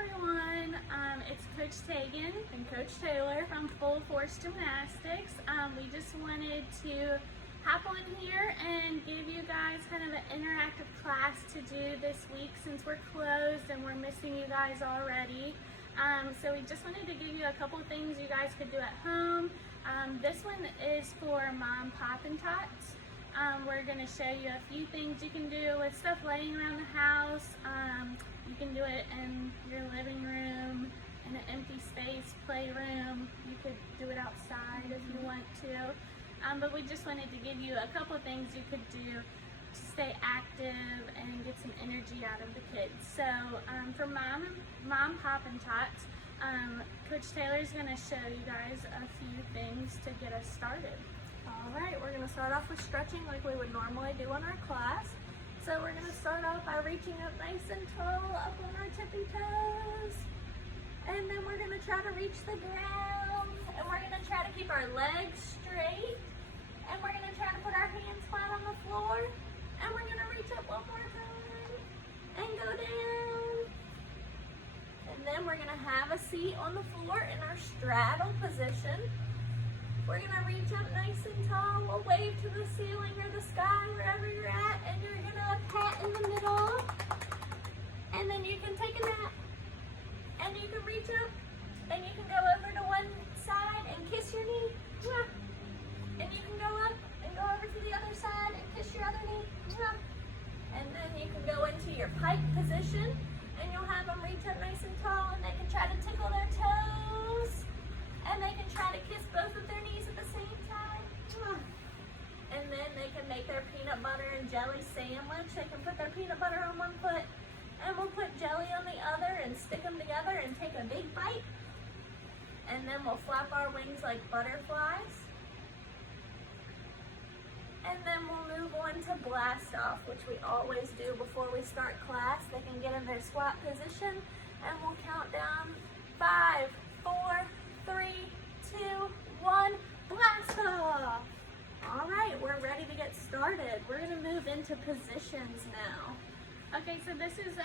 everyone, it's Coach Tegan and Coach Taylor from Full Force Gymnastics. We just wanted to hop on here and give you guys kind of an interactive class to do this week since we're closed and we're missing you guys already. So we just wanted to give you a couple things you guys could do at home. This one is for Mom, Pop, and Tots. We're going to show you a few things you can do with stuff laying around the house. You can do it in your living room, in an empty space, playroom. You could do it outside if you want to. But we just wanted to give you a couple things you could do to stay active and get some energy out of the kids. So for Mom, Pop, and Tots, Coach Taylor's going to show you guys a few things to get us started. Alright, we're going to start off with stretching like we would normally do in our class. So we're going to start off by reaching up nice and tall up on our tippy toes. And then we're going to try to reach the ground. And we're going to try to keep our legs straight. And we're going to try to put our hands flat on the floor. And we're going to reach up one more time. And go down. And then we're going to have a seat on the floor in our straddle position. We're going to reach up nice and tall. We'll wave to the ceiling or the sky, wherever you're at, and you're going to pat in the middle. And then you can take a nap. And you can reach up, and you can go over to one side and kiss your knee. And you can go up and go over to the other side and kiss your other knee. And then you can go into your pike position, and you'll have them reach up nice and tall, and they can try to tickle their toes. And they can try to kiss both of their knees at the same time. And then they can make their peanut butter and jelly sandwich. They can put their peanut butter on one foot and we'll put jelly on the other and stick them together and take a big bite. And then we'll flap our wings like butterflies. And then we'll move on to blast off, which we always do before we start class. They can get in their squat position and we'll count down 5, 4, 3, 2, 1, blast off! Alright, we're ready to get started. We're going to move into positions now. Okay, so this is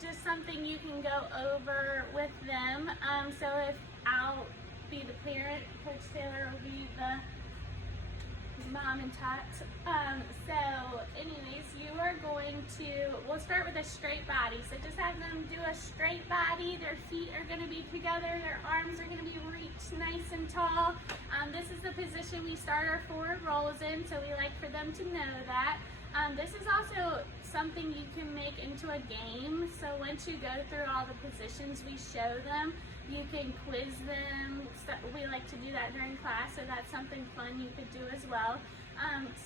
just something you can go over with them. So if I'll be the parent, Coach Taylor will be the Mom and Tots. So anyways, you are going to, we'll start with a straight body. So just have them do a straight body. Their feet are going to be together. Their arms are going to be reached nice and tall. This is the position we start our forward rolls in, so we like for them to know that. This is also something you can make into a game. So once you go through all the positions we show them, you can quiz them. We like to do that during class, so that's something fun you could do as well.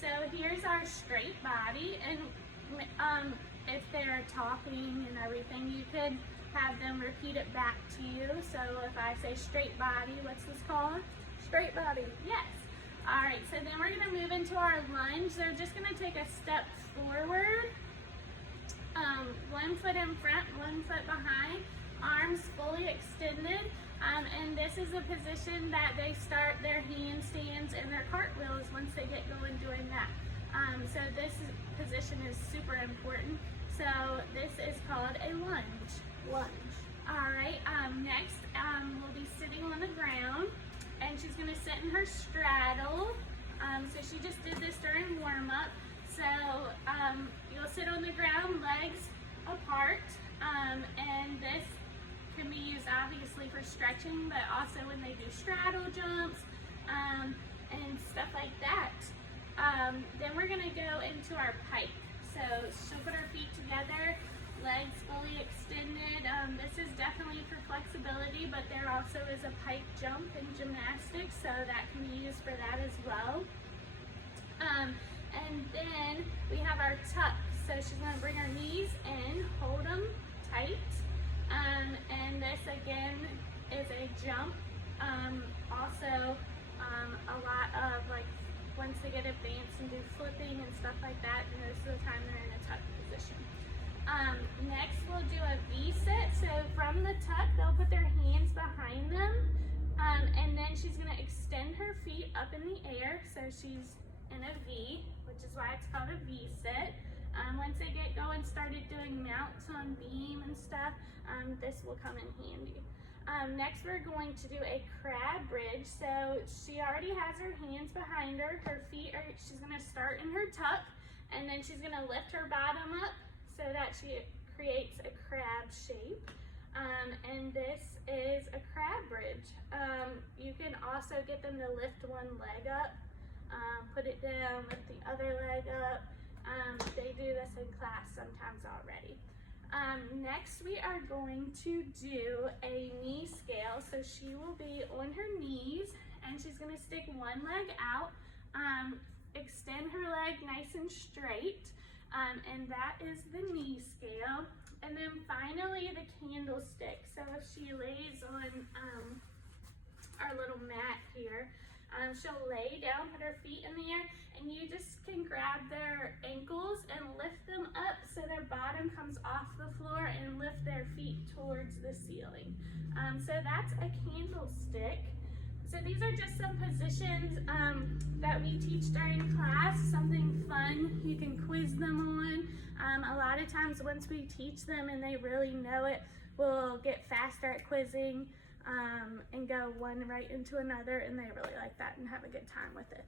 So here's our straight body, and if they're talking and everything, you could have them repeat it back to you. So if I say straight body, what's this called? Straight body. Yes. All right, so then we're gonna move into our lunge. They're just gonna take a step forward, one foot in front, one foot behind, arms fully extended, and this is a position that they start their handstands and their cartwheels once they get going doing that. So this position is super important. So this is called a lunge. Lunge. All right, next we'll be sitting on the ground, and she's gonna sit in her straddle. So she just did this during warm-up. So you'll sit on the ground, legs apart, and this can be used obviously for stretching, but also when they do straddle jumps and stuff like that. Then we're gonna go into our pike. So she'll put her feet together, legs fully extended. This is definitely for flexibility, but there also is a pike jump in gymnastics, so that can be used for that as well. And then we have our tuck. So she's gonna bring her knees in, hold them tight. And this again is a jump. Also, a lot of like, once they get advanced and do flipping and stuff like that, most of the time they're in a tuck position. Next we'll do a V-sit. So from the tuck, they'll put their hands behind them, and then she's gonna extend her feet up in the air. So she's in a V, which is why it's called a V-sit. Once they get going, started doing mounts on beam and stuff, this will come in handy. Next we're going to do a crab bridge. So she already has her hands behind her. Her feet are, she's gonna start in her tuck, and then she's gonna lift her bottom up so that she creates a crab shape. And this is a crab bridge. You can also get them to lift one leg up, put it down, lift the other leg up. They do this in class sometimes already. Next we are going to do a knee scale. So she will be on her knees and she's gonna stick one leg out, extend her leg nice and straight, and that is the knee scale. And then finally the candlestick. So if she lays on our little mat here, she'll lay down, put her feet in the air, and you just can grab their ankles and lift them up so their bottom comes off the floor and lift their feet towards the ceiling. So that's a candlestick. So these are just some positions that we teach during class, something fun you can quiz them on. A lot of times once we teach them and they really know it, we'll get faster at quizzing and go one right into another, and they really like that and have a good time with it.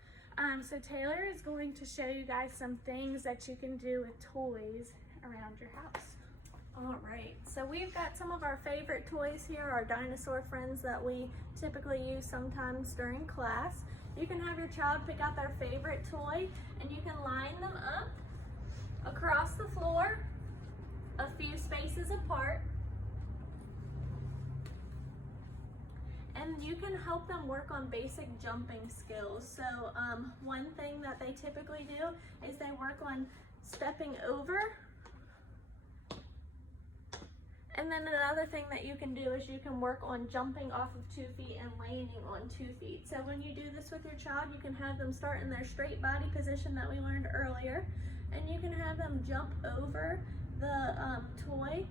So Taylor is going to show you guys some things that you can do with toys around your house. All right, so we've got some of our favorite toys here, our dinosaur friends that we typically use sometimes during class. You can have your child pick out their favorite toy and you can line them up across the floor, a few spaces apart. And you can help them work on basic jumping skills. So one thing that they typically do is they work on stepping over. And then another thing that you can do is you can work on jumping off of 2 feet and landing on 2 feet. So when you do this with your child, you can have them start in their straight body position that we learned earlier, and you can have them jump over the toy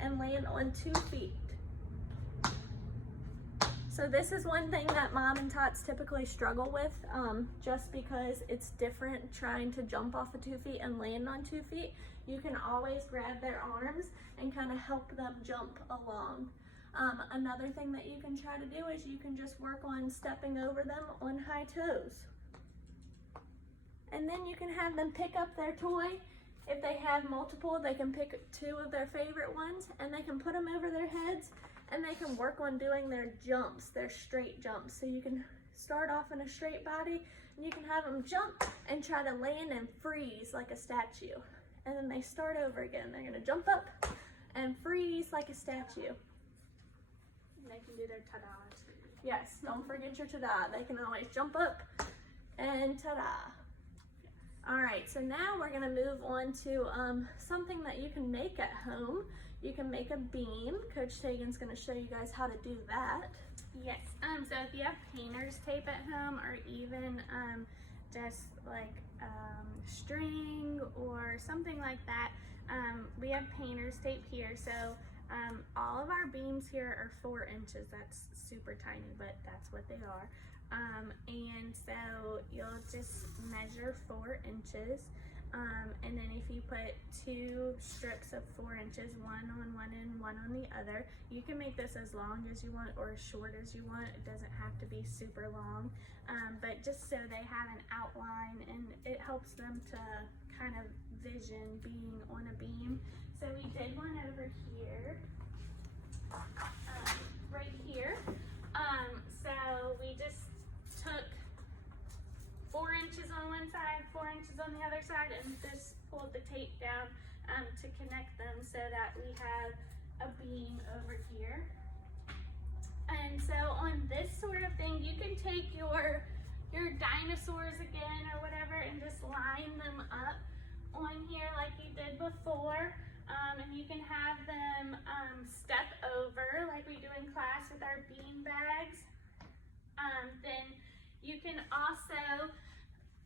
and land on 2 feet. So this is one thing that Mom and Tots typically struggle with, just because it's different trying to jump off of 2 feet and land on 2 feet. You can always grab their arms and kind of help them jump along. Another thing that you can try to do is you can just work on stepping over them on high toes. And then you can have them pick up their toy. If they have multiple, they can pick 2 of their favorite ones and they can put them over their heads, and they can work on doing their jumps, their straight jumps. So you can start off in a straight body and you can have them jump and try to land and freeze like a statue. And then they start over again. They're gonna jump up and freeze like a statue. And they can do their ta-da too. Yes, don't forget your ta-da. They can always jump up and ta-da. All right, so now we're gonna move on to something that you can make at home. You can make a beam. Coach Tegan's gonna show you guys how to do that. Yes, so if you have painter's tape at home, or even just like string or something like that, we have painter's tape here. So all of our beams here are 4 inches. That's super tiny, but that's what they are. And so you'll just measure 4 inches. And then if you put 2 strips of 4 inches, one on one end, one on the other, you can make this as long as you want or as short as you want. It doesn't have to be super long, but just so they have an outline and it helps them to kind of vision being on a beam. So we did one over here, right here. So we just took 4 inches on one side, 4 inches on the other side, and just pulled the tape down to connect them so that we have a beam over here. And so on this sort of thing, you can take your dinosaurs again or whatever and just line them up on here like you did before. And you can have them step over like we do in class with our bean bags. Then you can also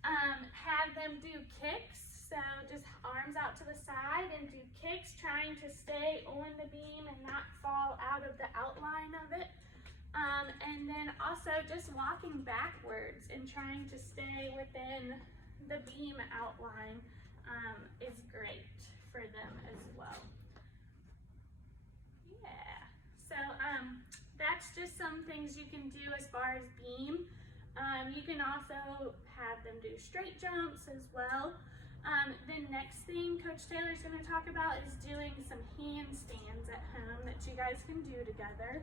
have them do kicks, so just arms out to the side and do kicks, trying to stay on the beam and not fall out of the outline of it. And then also just walking backwards and trying to stay within the beam outline is great for them as well. Yeah. just some things you can do as far as beam. You can also have them do straight jumps as well. The next thing Coach Taylor's going to talk about is doing some handstands at home that you guys can do together.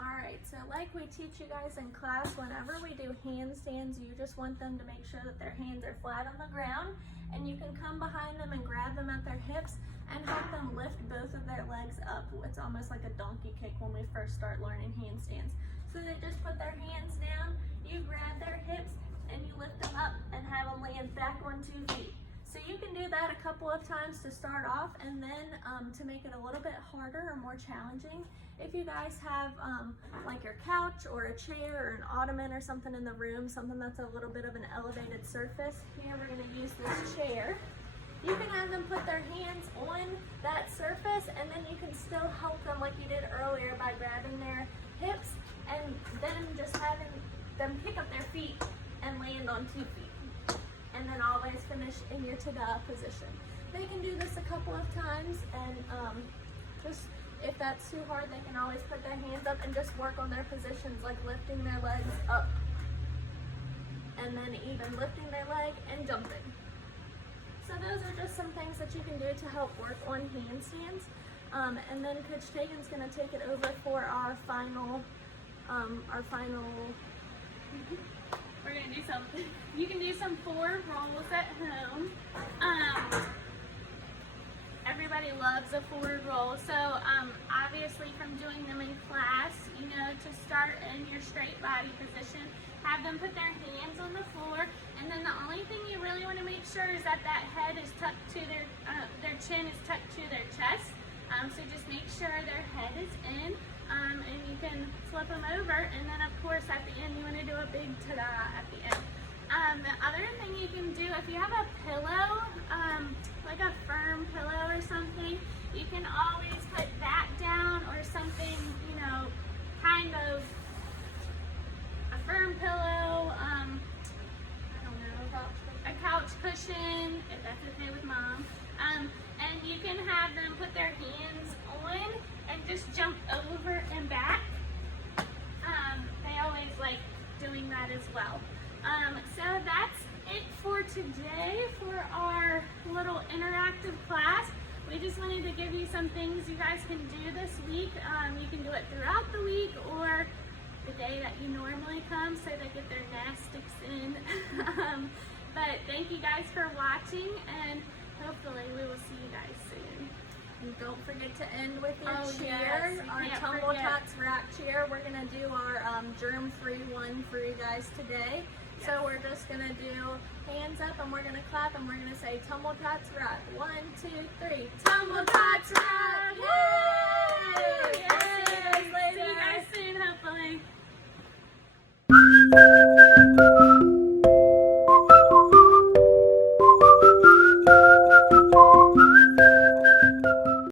Alright, so like we teach you guys in class, whenever we do handstands, you just want them to make sure that their hands are flat on the ground, and you can come behind them and grab them at their hips and help them lift both of their legs up. It's almost like a donkey kick when we first start learning handstands. So they just put their hands down, you grab their hips, and you lift them up and have them land back on 2 feet. So you can do that a couple of times to start off, and then to make it a little bit harder or more challenging, if you guys have like your couch or a chair or an ottoman or something in the room, something that's a little bit of an elevated surface, here we're going to use this chair. You can have them put their hands on that surface, and then you can still help them like you did earlier by grabbing their hips and then just having them pick up their feet and land on 2 feet. And then always finish in your ta-da position. They can do this a couple of times, and just if that's too hard, they can always put their hands up and just work on their positions, like lifting their legs up, and then even lifting their leg and jumping. So those are just some things that you can do to help work on handstands. And then Coach Tegan's going to take it over for our final. We're gonna do some. You can do some forward rolls at home. Everybody loves a forward roll. So obviously from doing them in class, you know, to start in your straight body position, have them put their hands on the floor, and then the only thing you really want to make sure is that that head is tucked to their chin is tucked to their chest. So just make sure their head is in. And you can flip them over, and then of course at the end you want to do a big ta-da at the end. The other thing you can do, if you have a pillow, like a firm pillow or something, you can always put that down, or something, you know, kind of a firm pillow, I don't know, a couch cushion, if that's okay with Mom. And you can have them put their hands on and just jump over and back. They always like doing that as well. So that's it for today for our little interactive class. We just wanted to give you some things you guys can do this week. You can do it throughout the week or the day that you normally come, so they get their gymnastics in. But thank you guys for watching, and hopefully we will see you guys soon. And don't forget to end with your Yes, cheer, our can't Tumble forget. Tots rack cheer. We're going to do our germ-free one for you guys today. Yes. So we're just going to do hands up, and we're going to clap, and we're going to say Tumble Tots rock. 1, 2, 3. Tumble Tots rock! Yay! Yay! We'll see you guys later. See you guys soon, hopefully.